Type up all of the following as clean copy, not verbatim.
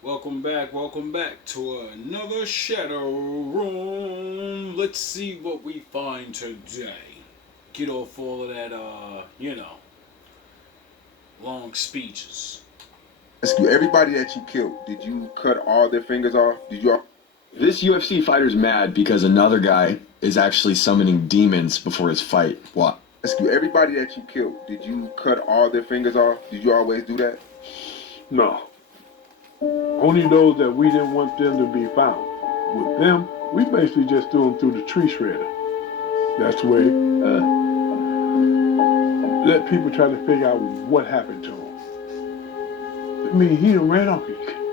Welcome back to another Shadow Room. Let's see what we find today. Get off all of that, long speeches. Ask you, everybody that you killed, did you cut all their fingers off? Did you all? This UFC fighter's mad because another guy is actually summoning demons before his fight. What? Ask you, everybody that you killed, did you cut all their fingers off? Did you always do that? No. Only those that we didn't want them to be found. With them, we basically just threw them through the tree shredder. That's the way, let people try to figure out what happened to him. I mean, he done ran off.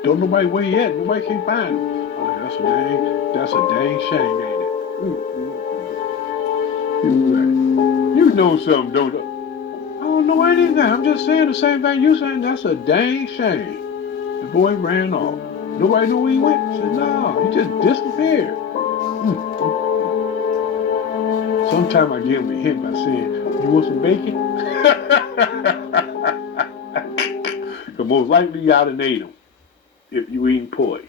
Don't nobody where he at. Nobody can find him. Oh, that's a dang shame, ain't it? You know something, don't you? I don't know anything. I'm just saying the same thing you saying. That's a dang shame. The boy ran off. Nobody knew where he went. He said, no, he just disappeared. Sometime I give him a hint by saying, you want some bacon? Because most likely you ought to ate him if you eating pork.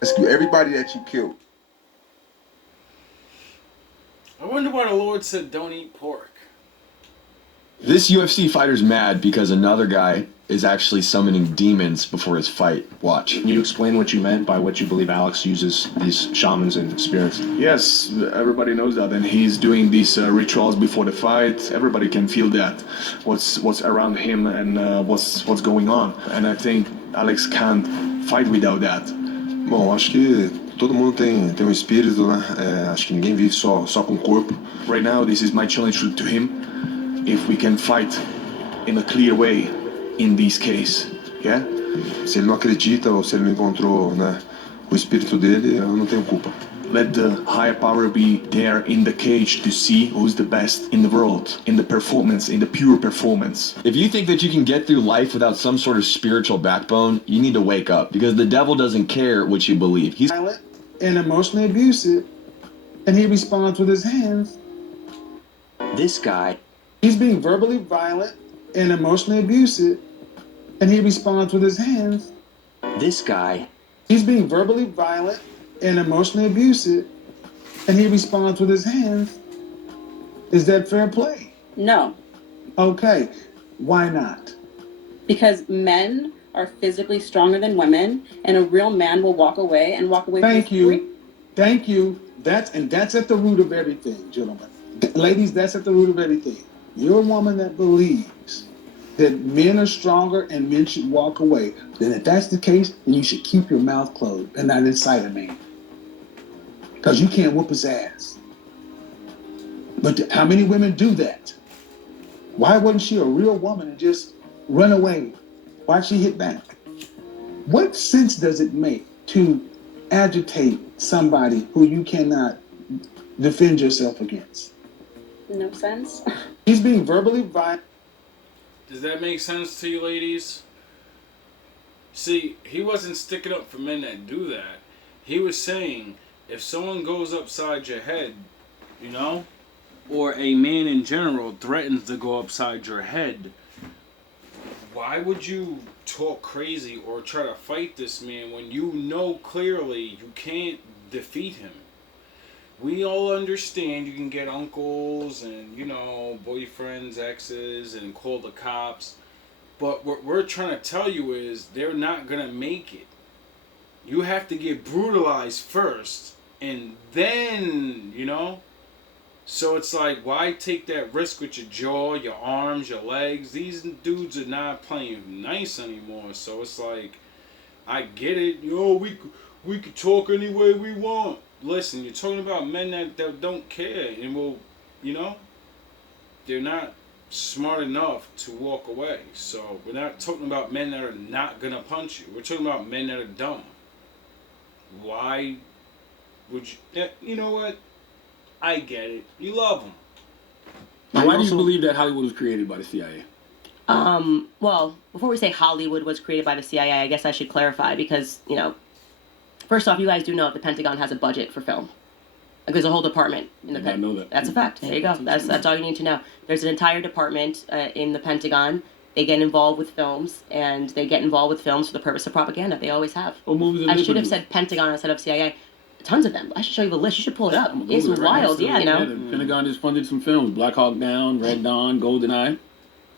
Ask you, everybody that you killed. I wonder why the Lord said don't eat pork. This UFC fighter's mad because another guy is actually summoning demons before his fight. Watch. Can you explain what you meant by what you believe Alex uses these shamans and spirits? Yes, everybody knows that, and he's doing these rituals before the fight. Everybody can feel that, what's around him and what's going on. And I think Alex can't fight without that. Bom, acho que todo mundo tem um espírito, né? Acho que ninguém vive só com o corpo. Right now, this is my challenge to him. If we can fight in a clear way in this case, yeah? Se ele não acredita ou se ele não encontrou, né, o espírito dele, eu não tenho culpa. Let the higher power be there in the cage to see who's the best in the world, in the performance, in the pure performance. If you think that you can get through life without some sort of spiritual backbone, you need to wake up because the devil doesn't care what you believe. He's violent and emotionally abusive, and he responds with his hands. This guy. He's being verbally violent and emotionally abusive, and he responds with his hands. This guy. He's being verbally violent and emotionally abusive, and he responds with his hands. Is that fair play? No. Okay. Why not? Because men are physically stronger than women, and a real man will walk away Thank you. Thank you. That's at the root of everything, gentlemen. Ladies, that's at the root of everything. You're a woman that believes that men are stronger and men should walk away. Then if that's the case, then you should keep your mouth closed and not incite a man. Because you can't whoop his ass. But how many women do that? Why wasn't she a real woman and just run away? Why'd she hit back? What sense does it make to agitate somebody who you cannot defend yourself against? No sense. He's being verbally violent. Does that make sense to you, ladies? See, he wasn't sticking up for men that do that. He was saying, if someone goes upside your head, or a man in general threatens to go upside your head, why would you talk crazy or try to fight this man when you know clearly you can't defeat him? We all understand you can get uncles and, boyfriends, exes, and call the cops. But what we're trying to tell you is they're not going to make it. You have to get brutalized first, and then, So it's like, why take that risk with your jaw, your arms, your legs? These dudes are not playing nice anymore. So it's like, I get it. We could talk any way we want. Listen, you're talking about men that don't care and will, they're not smart enough to walk away. So we're not talking about men that are not going to punch you. We're talking about men that are dumb. Why would you? You know what? I get it. You love them. Now, why do you believe that Hollywood was created by the CIA? Well, before we say Hollywood was created by the CIA, I guess I should clarify because, first off, you guys do know that the Pentagon has a budget for film. Like, there's a whole department in the I know that. That's a fact. There you go. That's all you need to know. There's an entire department in the Pentagon they get involved with films, and they get involved with films for the purpose of propaganda. They always have. What movies are I should have liberties? said Pentagon instead of CIA. Tons of them. I should show you the list. You should pull it up. I'm gonna It's Google it right wild, now. yeah, you know. The Pentagon just funded some films: Black Hawk Down, Red Dawn, GoldenEye.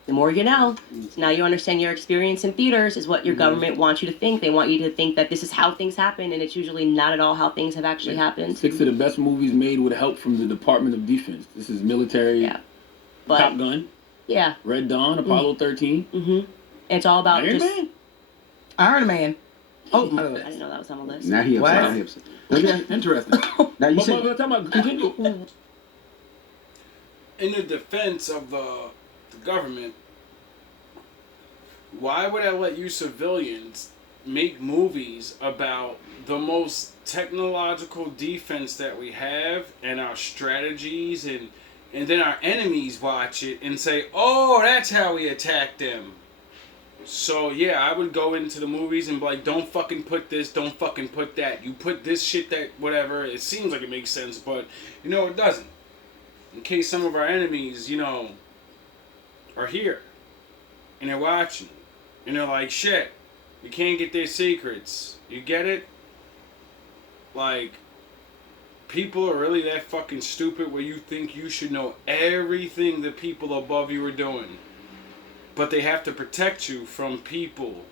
The more you know. So now you understand your experience in theaters is what your government wants you to think. They want you to think that this is how things happen, and it's usually not at all how things have actually happened. 6 of the best movies made with help from the Department of Defense. This is military. Yeah. But, Top Gun. Yeah. Red Dawn, Apollo 13. Mm-hmm. It's all about Iron just... Man. Iron Man. Oh, I didn't know that was on the list. Now he upset. What? Now he upset. Okay, interesting. Now you But said talking about continue. In the defense of the government, why would I let you civilians make movies about the most technological defense that we have and our strategies, and then our enemies watch it and say, oh, that's how we attack them? So yeah, I would go into the movies and be like, don't fucking put this, don't fucking put that. You put this shit, that, whatever. It seems like it makes sense, but you know, it doesn't. In case some of our enemies, you know, are here and they're watching and they're like, shit, you can't get their secrets. You get it? Like, people are really that fucking stupid where you think you should know everything the people above you are doing. But they have to protect you from people.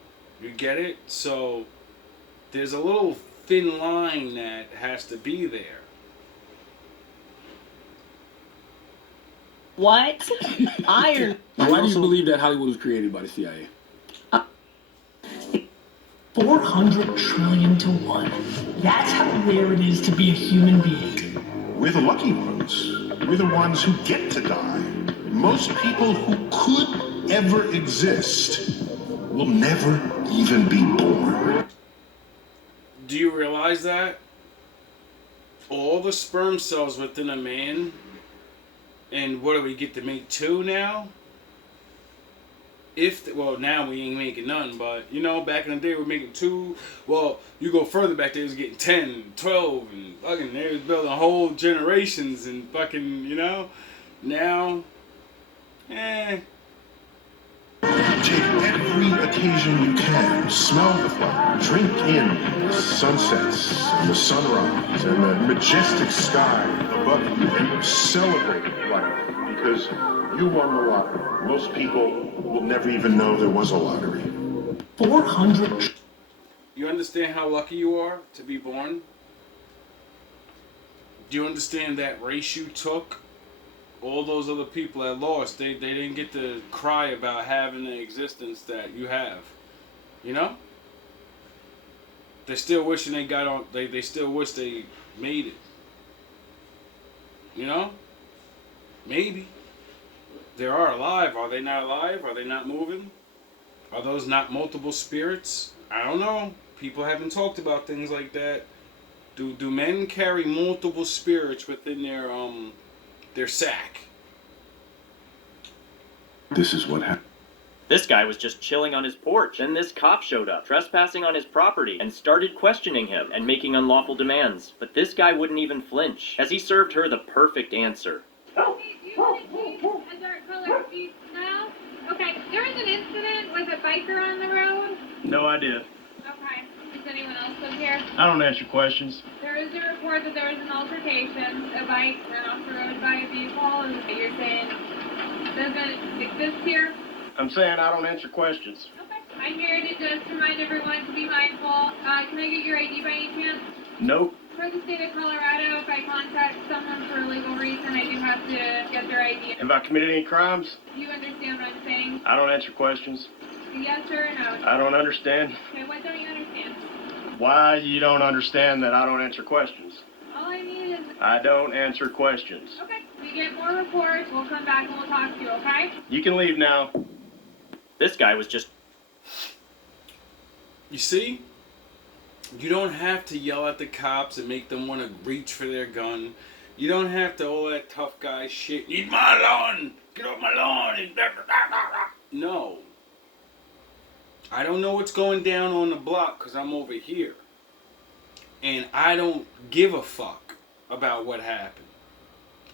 You get it? So there's a little thin line that has to be there. What? Iron. Why do you believe that Hollywood was created by the CIA? 400 trillion to 1. That's how rare it is to be a human being. We're the lucky ones. We're the ones who get to die. Most people who could ever exist will never even be born. Do you realize that? All the sperm cells within a man, and what do we get to make 2 now? Well, now we ain't making none, but, you know, back in the day we were making 2. Well, you go further back, they was getting 10, 12, and fucking, they was building whole generations and fucking, you know? Now, Take every occasion you can. Smell the flower. Drink in the sunsets and the sunrise and the majestic sky above you, and celebrate life because you won the lottery. Most people will never even know there was a lottery. 400. You understand how lucky you are to be born? Do you understand that race you took? All those other people that lost, they didn't get to cry about having the existence that you have. You know? They're still wishing they got on, they still wish they made it. You know? Maybe. They are alive. Are they not alive? Are they not moving? Are those not multiple spirits? I don't know. People haven't talked about things like that. Do men carry multiple spirits within their sack? This is what happened. This guy was just chilling on his porch, and this cop showed up, trespassing on his property, and started questioning him and making unlawful demands. But this guy wouldn't even flinch, as he served her the perfect answer. Okay, there was an incident with a biker on the road. No idea. Okay. Does anyone else live here? I don't answer questions. There is a report that there was an altercation. A bike ran off the road by a vehicle. You're saying doesn't exist here? I'm saying I don't answer questions. Okay. I'm here to just remind everyone to be mindful. Can I get your ID by any chance? Nope. For the state of Colorado, if I contact someone for a legal reason, I do have to get their ID. Have I committed any crimes? Do you understand what I'm saying? I don't answer questions. Yes or no? I don't understand. Okay, what don't you understand? Why you don't understand that I don't answer questions? All I need is... I don't answer questions. Okay, we get more reports, we'll come back and we'll talk to you, okay? You can leave now. This guy was just... You see? You don't have to yell at the cops and make them want to reach for their gun. You don't have to all that tough guy shit. Eat my lawn! Get off my lawn! And no. I don't know what's going down on the block because I'm over here. And I don't give a fuck about what happened.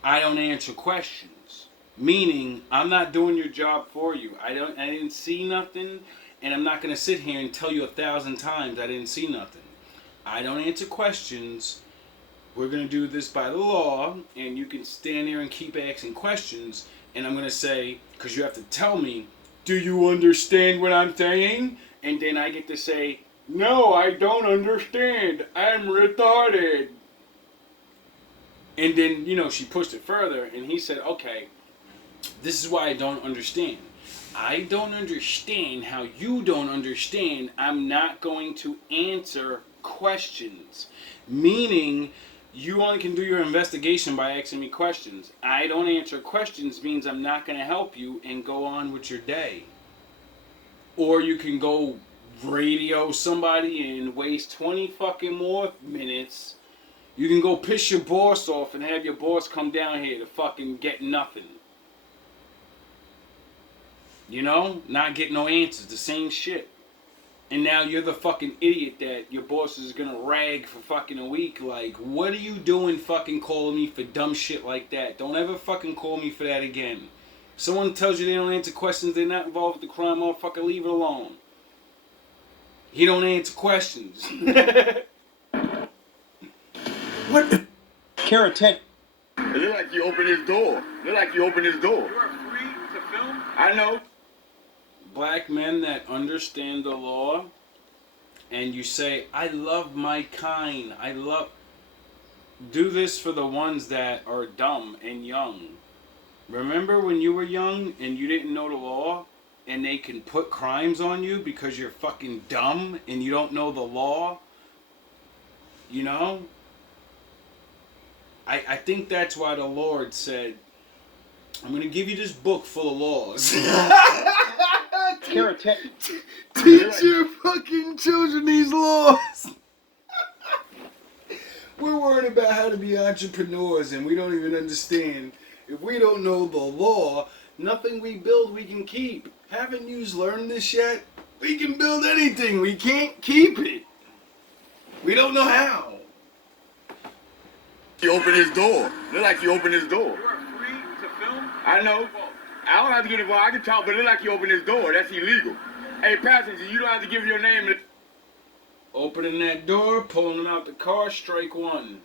I don't answer questions. Meaning, I'm not doing your job for you. I didn't see nothing, and I'm not gonna sit here and tell you 1,000 times I didn't see nothing. I don't answer questions. We're gonna do this by the law, and you can stand there and keep asking questions, and I'm gonna say, because you have to tell me, do you understand what I'm saying? And then I get to say, no, I don't understand. I'm retarded. And then, she pushed it further, and he said, okay, this is why I don't understand. I don't understand how you don't understand. I'm not going to answer questions. Meaning, you only can do your investigation by asking me questions. I don't answer questions means I'm not going to help you and go on with your day. Or you can go radio somebody and waste 20 fucking more minutes. You can go piss your boss off and have your boss come down here to fucking get nothing. Not get no answers, the same shit. And now you're the fucking idiot that your boss is gonna rag for fucking a week. Like, what are you doing fucking calling me for dumb shit like that? Don't ever fucking call me for that again. Someone tells you they don't answer questions, they're not involved with the crime, motherfucker, leave it alone. He don't answer questions. What? Carrot 10. It look like you opened his door. You are free to film? I know. Black men that understand the law, and you say, I love my kind. Do this for the ones that are dumb and young. Remember when you were young and you didn't know the law, and they can put crimes on you because you're fucking dumb and you don't know the law? I think that's why the Lord said, I'm going to give you this book full of laws. Teach your fucking children these laws. We're worried about how to be entrepreneurs and we don't even understand. If we don't know the law, nothing we build we can keep. Haven't you learned this yet? We can build anything. We can't keep it. We don't know how. You opened his door. Look like you opened his door. You are free to film? I know. I don't have to get involved. I can talk, but it look like you opened his door. That's illegal. Hey, passenger, you don't have to give your name. Opening that door, pulling out the car, strike one.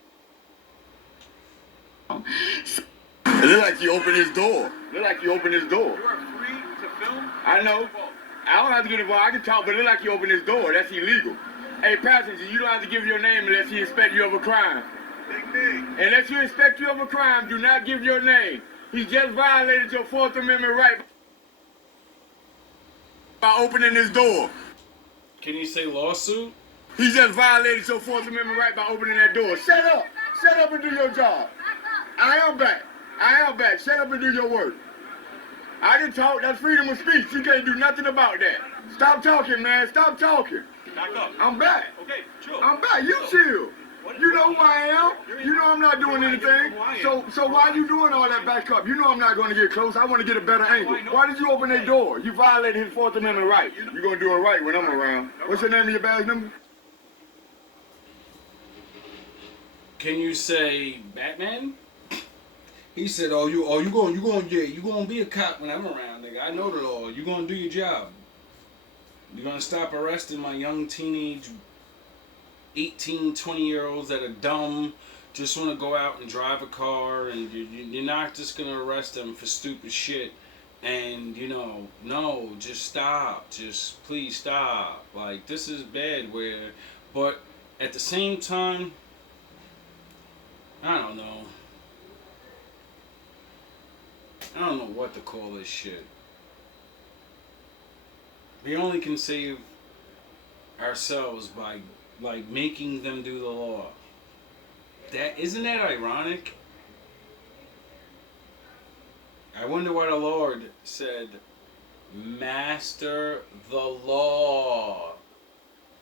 It look like you opened his door. You are free to film? I know. I don't have to get involved. I can talk, but it look like you opened his door. That's illegal. Hey, passenger, you don't have to give your name unless he suspect you of a crime. Unless you suspect you of a crime, do not give your name. He just violated your 4th Amendment right by opening his door. Can you say lawsuit? He just violated your 4th Amendment right by opening that door. Shut up. Shut up and do your job. I am back. Shut up and do your work. I can talk. That's freedom of speech. You can't do nothing about that. Stop talking, man. Stop talking. Back up. I'm back. Okay, chill. I'm back. You chill. You know who I am. You know I'm not doing anything. So why are you doing all that back up? You know I'm not going to get close. I want to get a better angle. Why did you open that door? You violated his 4th Amendment right. You're going to do it right when I'm around. What's your name and your badge number? Can you say Batman? He said, you gonna be a cop when I'm around, nigga. I know the law. You gonna do your job. You're gonna stop arresting my young teenage 18, 20-year-olds that are dumb, just want to go out and drive a car, and you're not just going to arrest them for stupid shit. And, no, just stop. Just please stop. Like, this is bad but at the same time, I don't know. I don't know what to call this shit. We only can save ourselves by making them do the law. Isn't that ironic? I wonder why the Lord said, master the law.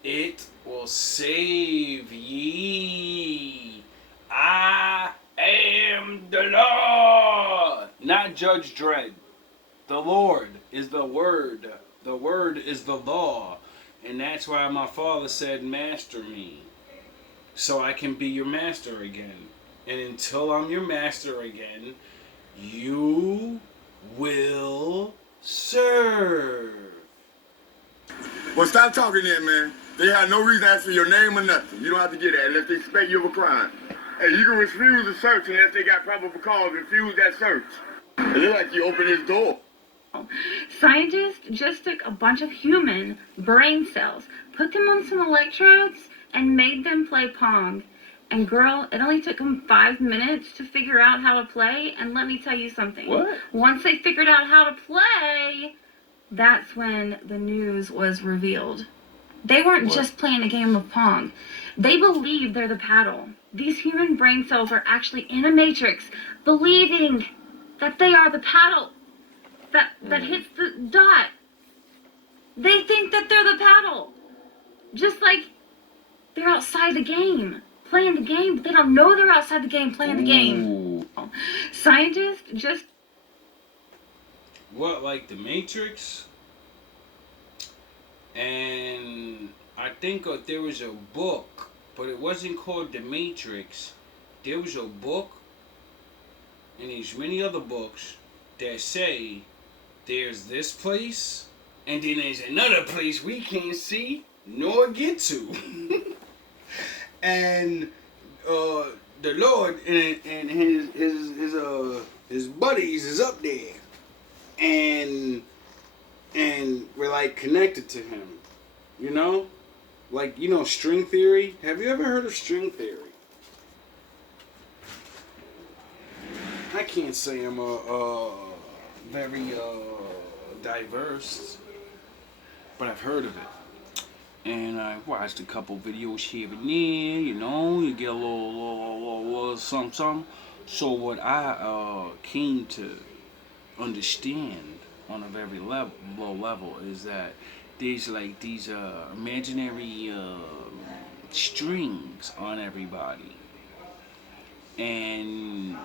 It will save ye. I am the law. Not Judge Dredd. The Lord is the Word. The Word is the law. And that's why my father said, master me. So I can be your master again. And until I'm your master again, you will serve. Well, stop talking then, man. They have no reason to ask for your name or nothing. You don't have to get that unless they suspect you of a crime. Hey, you can refuse a search unless they got probable cause. Refuse that search. It looks like you opened this door. Scientists just took a bunch of human brain cells, put them on some electrodes, and made them play Pong. And girl, it only took them 5 minutes to figure out how to play, and let me tell you something. What? Once they figured out how to play, that's when the news was revealed. They weren't just playing a game of Pong. They believe they're the paddle. These human brain cells are actually in a matrix, believing that they are the paddle that hits the dot. They think that they're the paddle. Just like they're outside the game, playing the game, but they don't know they're outside the game, playing the game. Scientists just... What, like the Matrix? And I think there was a book, but it wasn't called The Matrix. There was a book, and there's many other books that say there's this place, and then there's another place we can't see nor get to. And the Lord and his buddies is up there, and we're like connected to him, you know, like, you know, string theory. Have you ever heard of string theory? I can't say I'm very diverse, but I've heard of it, and I've watched a couple videos here and there. You know, you get a little something. So what I came to understand on a very low level is that there's like these imaginary strings on everybody, and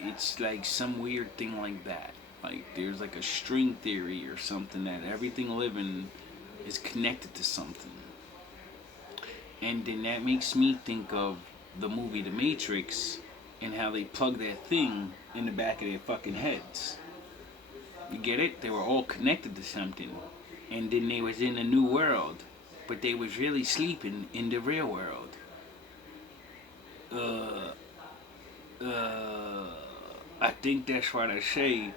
it's like some weird thing like that. Like there's like a string theory or something, that everything living is connected to something. And then that makes me think of the movie The Matrix and how they plug that thing in the back of their fucking heads. You get it? They were all connected to something. And then they was in a new world, but they was really sleeping in the real world. I think that's why they say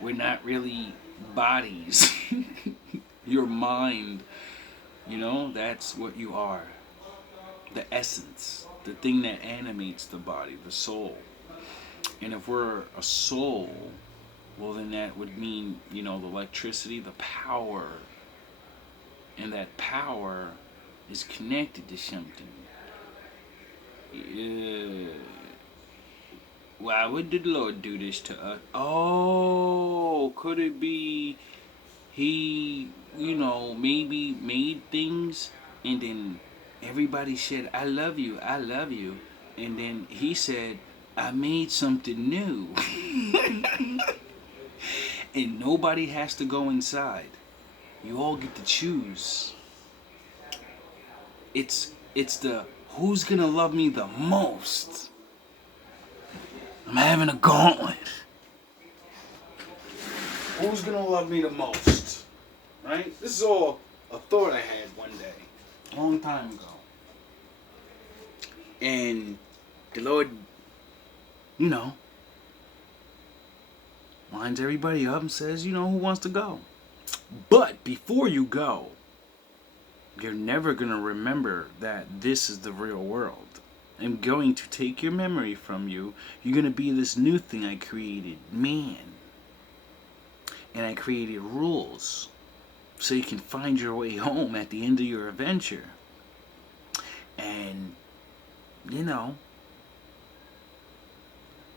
we're not really bodies. Your mind, you know, that's what you are. The essence, the thing that animates the body, the soul. And if we're a soul, well, then that would mean, you know, the electricity, the power. And that power is connected to something. Why would the Lord do this to us? Oh, could it be he, you know, maybe made things and then everybody said, I love you, and then he said, I made something new. And nobody has to go inside. You all get to choose. It's the who's gonna love me the most. I'm having a gauntlet. Who's gonna love me the most? Right? This is all a thought I had one day, a long time ago. And the Lord, you know, lines everybody up and says, you know, who wants to go? But before you go, you're never going to remember that this is the real world. I'm going to take your memory from you. You're going to be this new thing I created, man. And I created rules so you can find your way home at the end of your adventure. And, you know,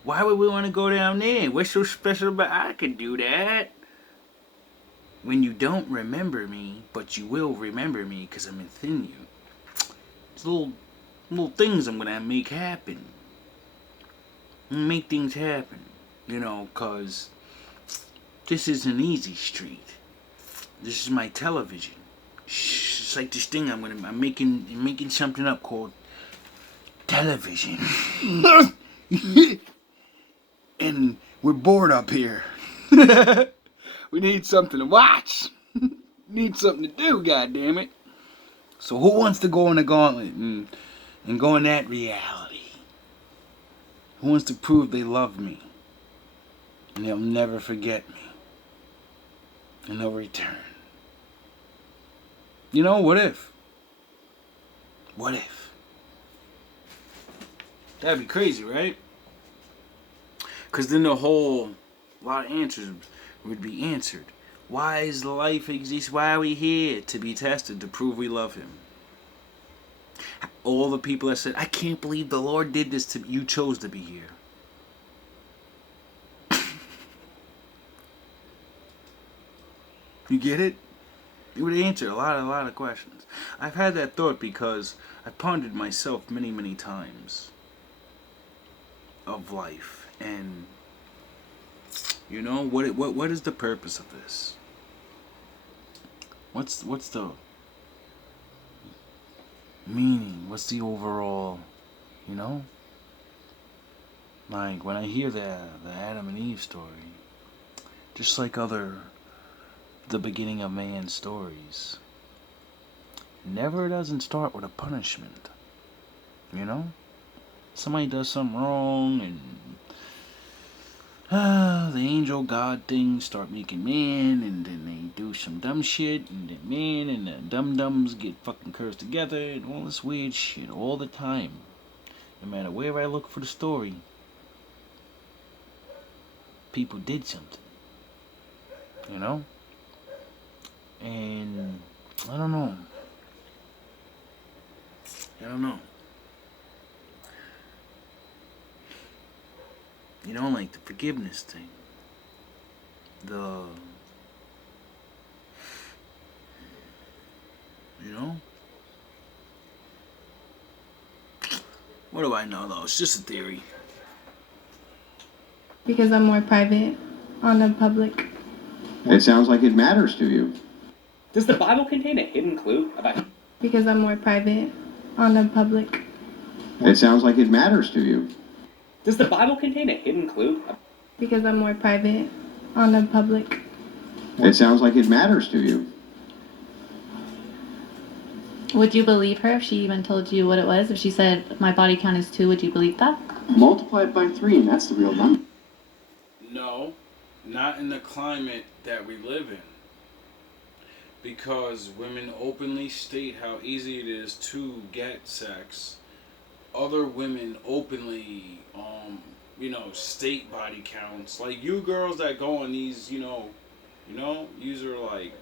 why would we want to go down there? What's so special about I could do that? When you don't remember me, but you will remember me because I'm within you. It's little things I'm going to make happen. Make things happen, you know, because this is an easy street. This is my television. It's like this thing I'm making something up called television. And We're bored up here. We need something to watch. Need something to do, goddammit. So who wants to go in the gauntlet and go in that reality? Who wants to prove they love me? And they'll never forget me. And they'll return. You know, what if? What if? That'd be crazy, right? Because then a lot of answers would be answered. Why is life exist? Why are we here? To be tested, to prove we love him. All the people that said, I can't believe the Lord did this to me. You chose to be here. You get it? It would answer a lot of questions. I've had that thought because I pondered myself many, many times of life, and you know what is the purpose of this? What's the meaning? What's the overall, you know? Like when I hear the Adam and Eve story, just like the beginning of man stories, never doesn't start with a punishment. You know? Somebody does something wrong and the angel God things start making man, and then they do some dumb shit, and then man and the dum-dums get fucking cursed together and all this weird shit all the time. No matter where I look for the story, people did something. You know? And I don't know. You know, like the forgiveness thing. You know? What do I know, though? It's just a theory. Because I'm more private on the public. It sounds like it matters to you. Does the Bible contain a hidden clue about... Because I'm more private on the public. It sounds like it matters to you. Does the Bible contain a hidden clue? Because I'm more private on the public. It sounds like it matters to you. Would you believe her if she even told you what it was? If she said, my body count is 2, would you believe that? Multiply it by 3 and that's the real number. No, not in the climate that we live in. Because women openly state how easy it is to get sex. Other women openly, state body counts. Like you girls that go on these, these are like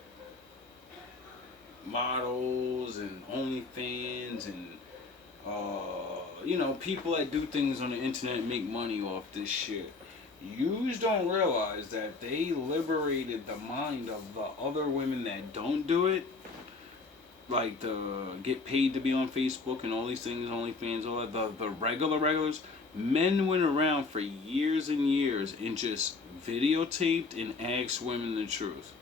models and OnlyFans and, people that do things on the internet and make money off this shit. You don't realize that they liberated the mind of the other women that don't do it. Like to get paid to be on Facebook and all these things, OnlyFans, all that, the regulars. Men went around for years and years and just videotaped and asked women the truth.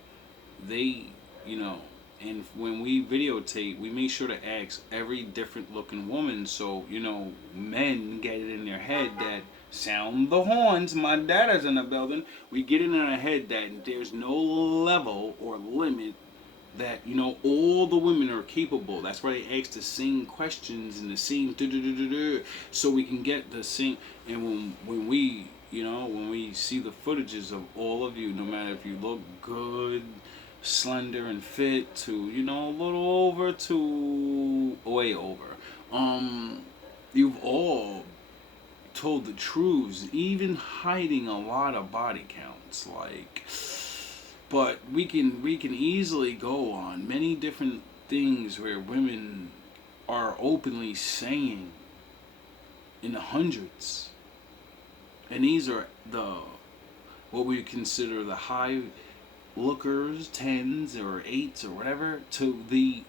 They, and when we videotape, we make sure to ask every different looking woman so, men get it in their head that sound the horns, my dad is in the building. We get it in our head that there's no level or limit that, all the women are capable. That's why they ask the same questions and the same so we can get the same. And when we see the footages of all of you, no matter if you look good, slender and fit to, a little over to way over, you've all told the truths, even hiding a lot of body counts, but we can easily go on many different things where women are openly saying in the hundreds, and these are what we consider the high lookers, 10s or 8s or whatever, to the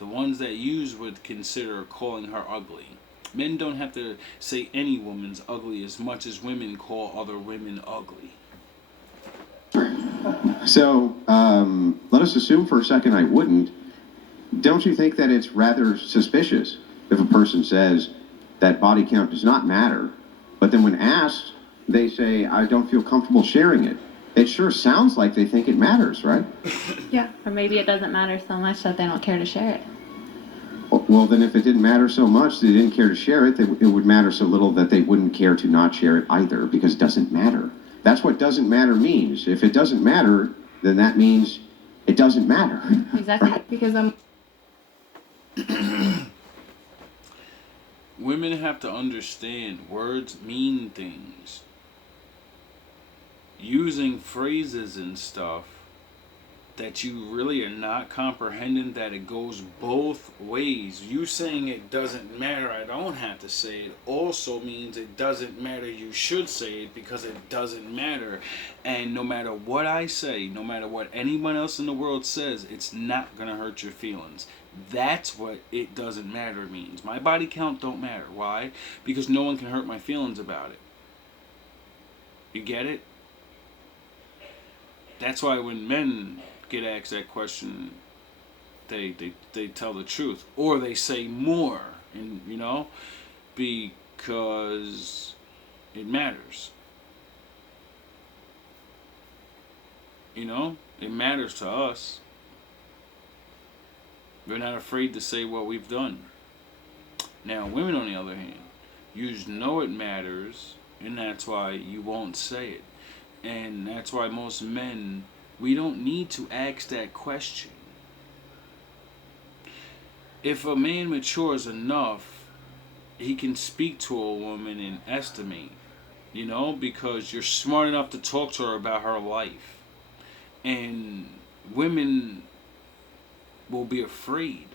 ones that you would consider calling her ugly. Men don't have to say any woman's ugly as much as women call other women ugly. So, let us assume for a second I wouldn't. Don't you think that it's rather suspicious if a person says that body count does not matter, But then when asked, they say, I don't feel comfortable sharing it. It sure sounds like they think it matters, right? Yeah. Or maybe it doesn't matter so much that they don't care to share it. Well, then if it didn't matter so much, they didn't care to share it, it would matter so little that they wouldn't care to not share it either, because it doesn't matter. That's what doesn't matter means. If it doesn't matter, then that means it doesn't matter. Exactly. Because I'm... Women have to understand words mean things. Using phrases and stuff that you really are not comprehending that it goes both ways. You saying it doesn't matter, I don't have to say it, also means it doesn't matter, you should say it because it doesn't matter. And no matter what I say, no matter what anyone else in the world says, it's not going to hurt your feelings. That's what it doesn't matter means. My body count don't matter. Why? Because no one can hurt my feelings about it. You get it? That's why when men get asked that question, they tell the truth, or they say more, and because it matters. It matters to us. We're not afraid to say what we've done. Now, women, on the other hand, you know it matters, and that's why you won't say it. And that's why most men, we don't need to ask that question. If a man matures enough, he can speak to a woman and estimate, because you're smart enough to talk to her about her life. And women will be afraid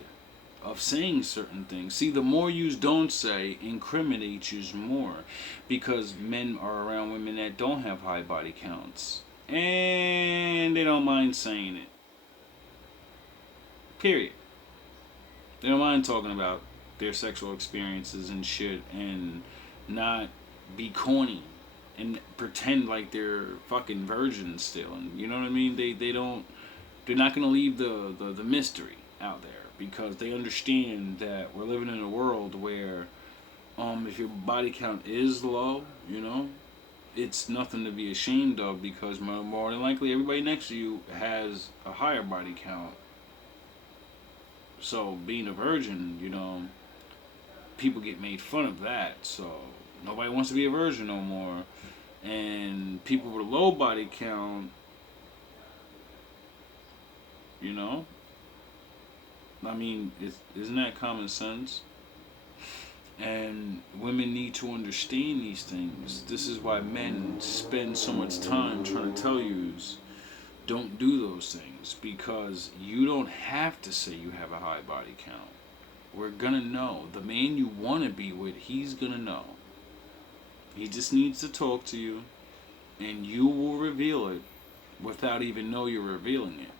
of saying certain things. See, the more you don't say incriminates you more, because men are around women that don't have high body counts, and they don't mind saying it. Period. They don't mind talking about their sexual experiences and shit, and not be corny and pretend like they're fucking virgins still. And you know what I mean? They're not gonna leave the mystery out there, because they understand that we're living in a world where if your body count is low, it's nothing to be ashamed of, because more than likely everybody next to you has a higher body count. So being a virgin, people get made fun of that. So nobody wants to be a virgin no more. And people with a low body count, I mean, isn't that common sense? And women need to understand these things. This is why men spend so much time trying to tell you, don't do those things, because you don't have to say you have a high body count. We're gonna know. The man you want to be with, he's gonna know. He just needs to talk to you, and you will reveal it without even know you're revealing it.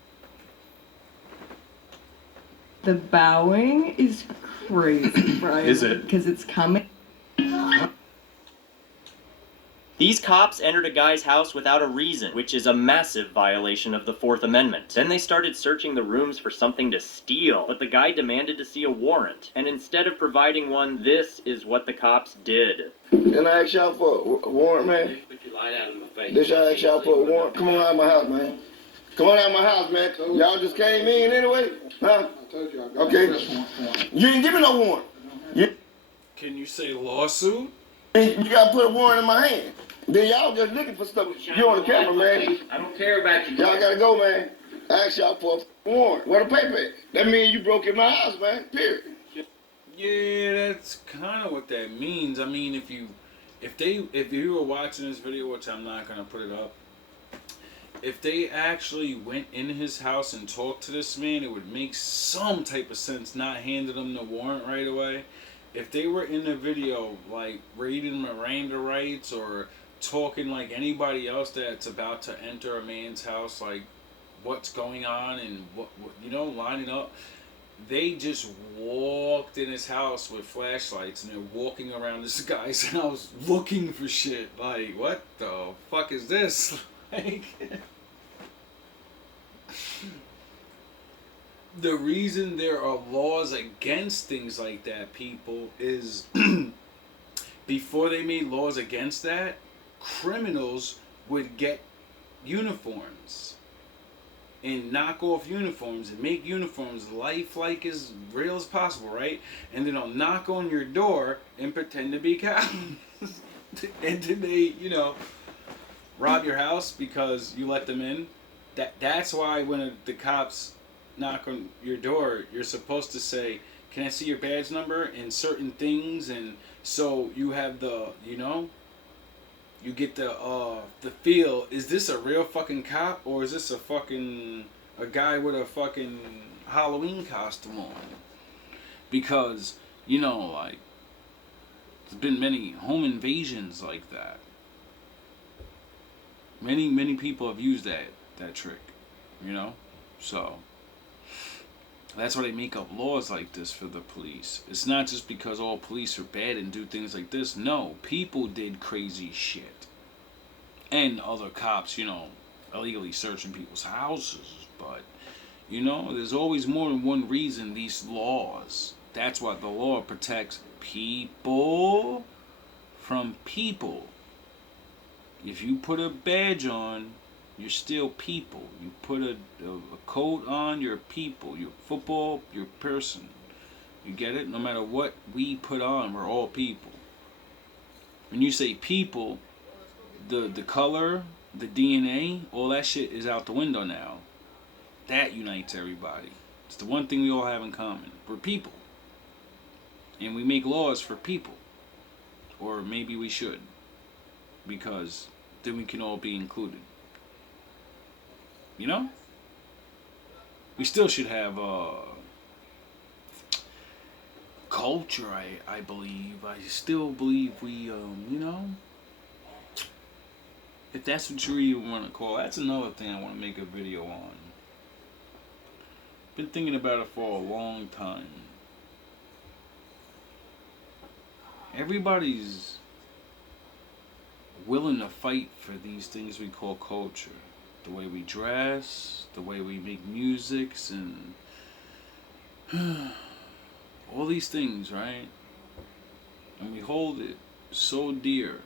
The bowing is crazy, right? Is it? Because it's coming. These cops entered a guy's house without a reason, which is a massive violation of the Fourth Amendment. Then they started searching the rooms for something to steal, but the guy demanded to see a warrant. And instead of providing one, this is what the cops did. Can I ask y'all for a warrant, man? Put your light out of my face. This y'all ask y'all for a warrant? Come on out of my house, man. Come on out of my house, man. Y'all just came in anyway? Huh? I told you I got okay. You didn't give me no warrant. Can you say lawsuit? You gotta put a warrant in my hand. Then y'all just looking for stuff. You on the camera, man. I don't care about you. Y'all gotta go, man. I asked y'all for a warrant. Where the paper at? That means you broke in my house, man. Period. Yeah, that's kind of what that means. I mean, if you were watching this video, which I'm not gonna put it up, if they actually went in his house and talked to this man, it would make some type of sense, not handing him the warrant right away. If they were in the video, like, reading Miranda rights or talking like anybody else that's about to enter a man's house, like what's going on and what lining up, they just walked in his house with flashlights and they're walking around this guy's house looking for shit. Like, what the fuck is this? Like, the reason there are laws against things like that, people, is before they made laws against that, criminals would get uniforms and knock off uniforms and make uniforms lifelike as real as possible, right? And then they'll knock on your door and pretend to be cops. And then they, rob your house because you let them in. That's why when the cops knock on your door, you're supposed to say, "Can I see your badge number?" and certain things, and so you have the, you get the feel, is this a real fucking cop or is this a guy with a fucking Halloween costume on? Because, like, there's been many home invasions like that. Many people have used that trick, So that's why they make up laws like this for the police. It's not just because all police are bad and do things like this. No, people did crazy shit. And other cops, illegally searching people's houses. But, there's always more than one reason these laws. That's why the law protects people from people. If you put a badge on, you're still people. You put a coat on, you're people. You're football, you're person. You get it? No matter what we put on, we're all people. When you say people, the color, the DNA, all that shit is out the window now. That unites everybody. It's the one thing we all have in common. We're people. And we make laws for people. Or maybe we should. Because then we can all be included. We still should have culture, I believe. I still believe we, if that's what you even want to call it. That's another thing I want to make a video on. Been thinking about it for a long time. Everybody's willing to fight for these things we call culture. The way we dress, the way we make musics, and all these things, right? And we hold it so dear.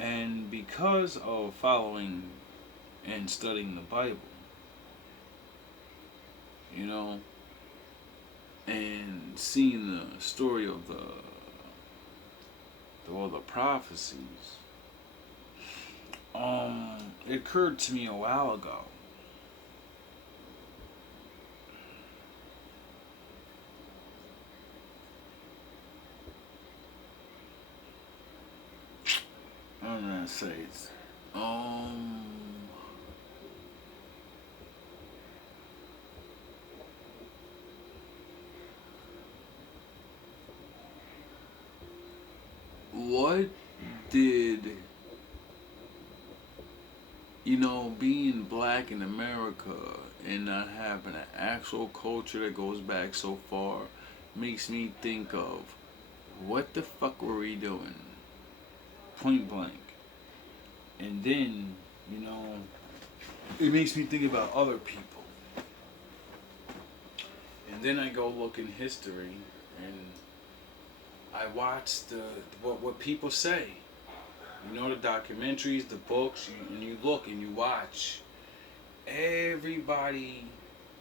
And because of following and studying the Bible, and seeing the story of all the prophecies, it occurred to me a while ago. I'm gonna say it's, what did, being black in America and not having an actual culture that goes back so far makes me think of, what the fuck were we doing? Point blank. And then, it makes me think about other people. And then I go look in history and I watch what people say. The documentaries, the books, and you look and you watch. Everybody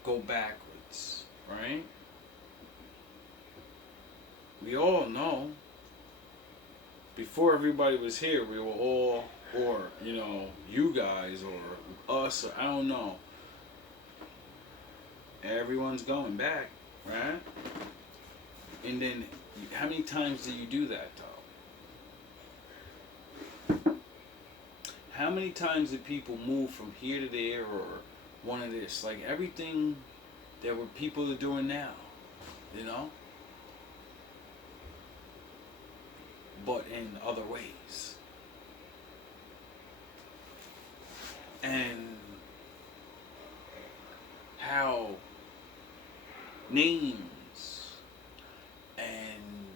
go backwards, right? We all know. Before everybody was here, we were all, or, you guys, or us, or I don't know. Everyone's going back, right? And then, how many times do you do that, though? How many times did people move from here to there, or one of this? Like, everything that what people are doing now, but in other ways. And how names and,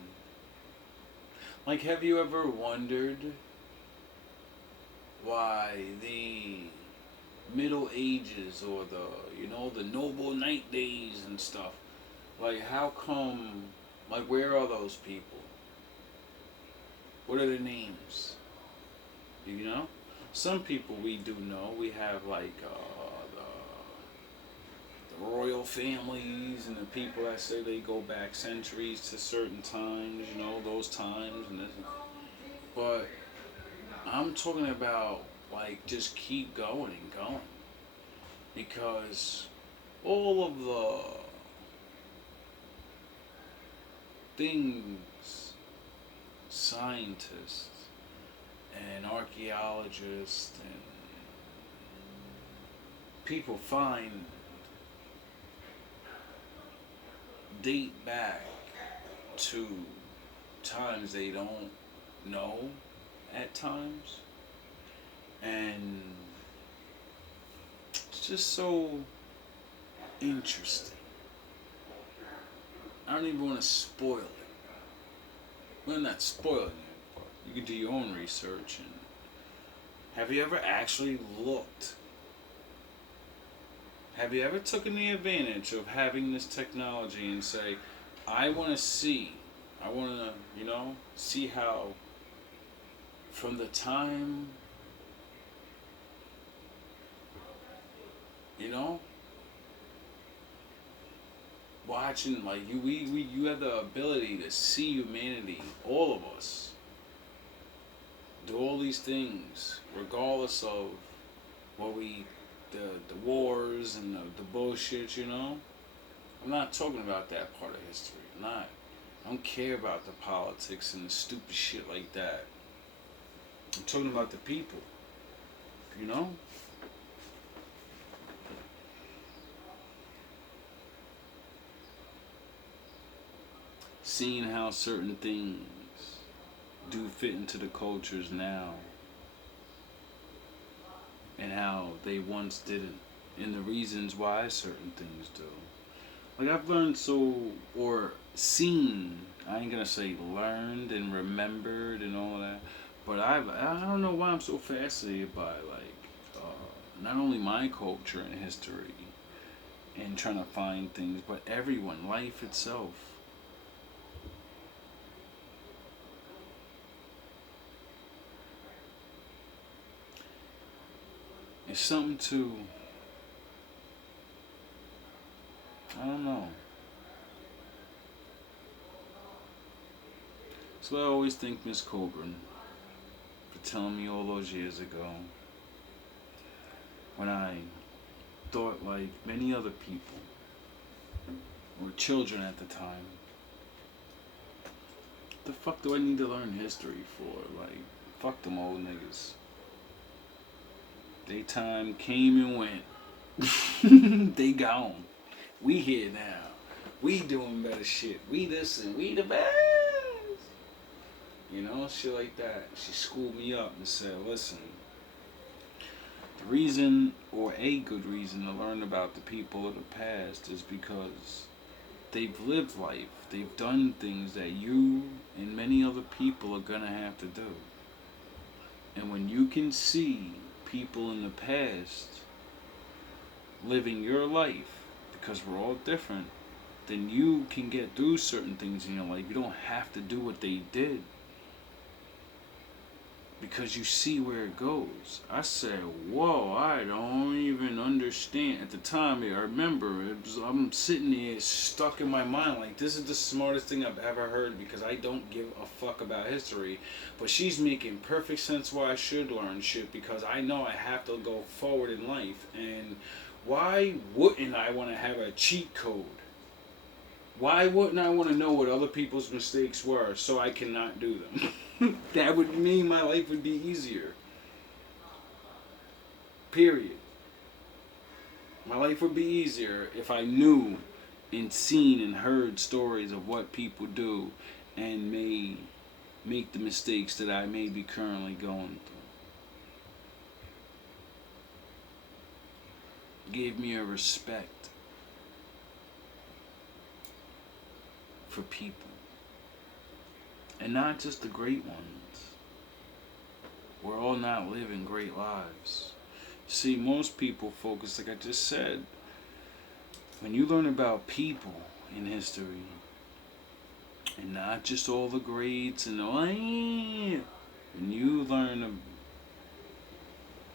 like, have you ever wondered why the Middle Ages or the noble night days and stuff, like, how come Like, where are those people? What are their names? You know? Some people we do know. We have, like, the royal families and the people that say they go back centuries to certain times, you know, those times. And this. But I'm talking about, like, just keep going and going. Because all of the things scientists and archaeologists and people find date back to times they don't know at times, and it's just so interesting. I don't even want to spoil it. Well, not spoiling it, but you can do your own research. And have you ever actually looked? Have you ever taken the advantage of having this technology and say, I want to see, I want to, you know, see how from the time, you know, watching, like, you have the ability to see humanity, all of us, do all these things, regardless of what the wars and the bullshit, you know? I'm not talking about that part of history. I don't care about the politics and the stupid shit like that. I'm talking about the people, you know? Seeing how certain things do fit into the cultures now and how they once didn't, and the reasons why certain things do. Like, I've learned or seen, I ain't gonna say learned and remembered and all that, but I don't know why I'm so fascinated by, like, not only my culture and history and trying to find things, but everyone, life itself. It's something to, I don't know. So I always thank Miss Coburn for telling me all those years ago, when I thought, like many other people, or children at the time, the fuck do I need to learn history for? Like, fuck them old niggas. They time came and went. They gone. We here now. We doing better shit. We this and we the best. You know, shit like that. She schooled me up and said, listen, the reason, or a good reason to learn about the people of the past is because they've lived life. They've done things that you and many other people are gonna have to do. And when you can see people in the past living your life, because we're all different, then you can get through certain things in your life. You don't have to do what they did, because you see where it goes. I said, whoa, I don't even understand. At the time, I remember, I'm sitting there stuck in my mind like, this is the smartest thing I've ever heard, because I don't give a fuck about history. But she's making perfect sense why I should learn shit, because I know I have to go forward in life. And why wouldn't I want to have a cheat code? Why wouldn't I want to know what other people's mistakes were so I cannot do them? That would mean my life would be easier. Period. My life would be easier if I knew and seen and heard stories of what people do and may make the mistakes that I may be currently going through. Gave me a respect for people. And not just the great ones. We're all not living great lives. See, most people focus, like I just said, when you learn about people in history, And not just all the grades and all. When you learn,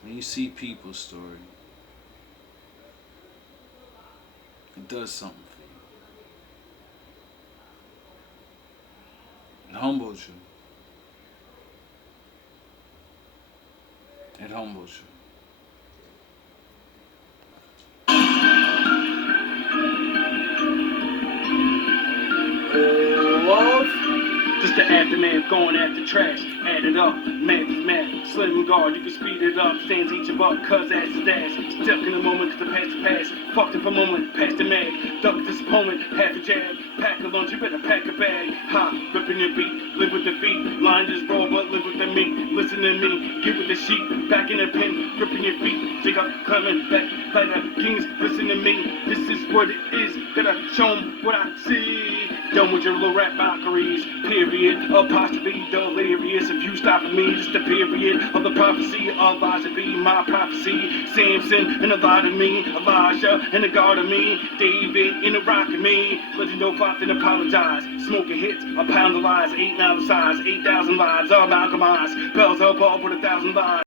when you see people's story, it does something for you. It humbles you. It humbles you. Just the aftermath, going after trash. Add it up, math is math. Slim and guard, you can speed it up. Stands each of up, cuz ass is ass. Stuck in the moment, cause the past is past. Fucked it for a moment, past the mag. Duck disappointment, half a jab. Pack a lunch, you better pack a bag. Ha, ripping your beat, live with the feet. Line is raw, but live with the meat. Listen to me, get with the sheep. Back in the pen, ripping your feet. Dig up, coming back by the kings. Listen to me, this is what it is. Gotta show 'em what I see. Done with your little rap mockeries. Period, apostrophe, delirious. If you stop at me, just the period of the prophecy. Elijah be my prophecy. Samson and a lot of me. Elijah and a God of me. David in a rock of me. Legend of Fox and apologize. Smoking hits, a pound of lies. 8 now the size, 8,000 lives. Amalgamized. Bells up all with 1,000 lives.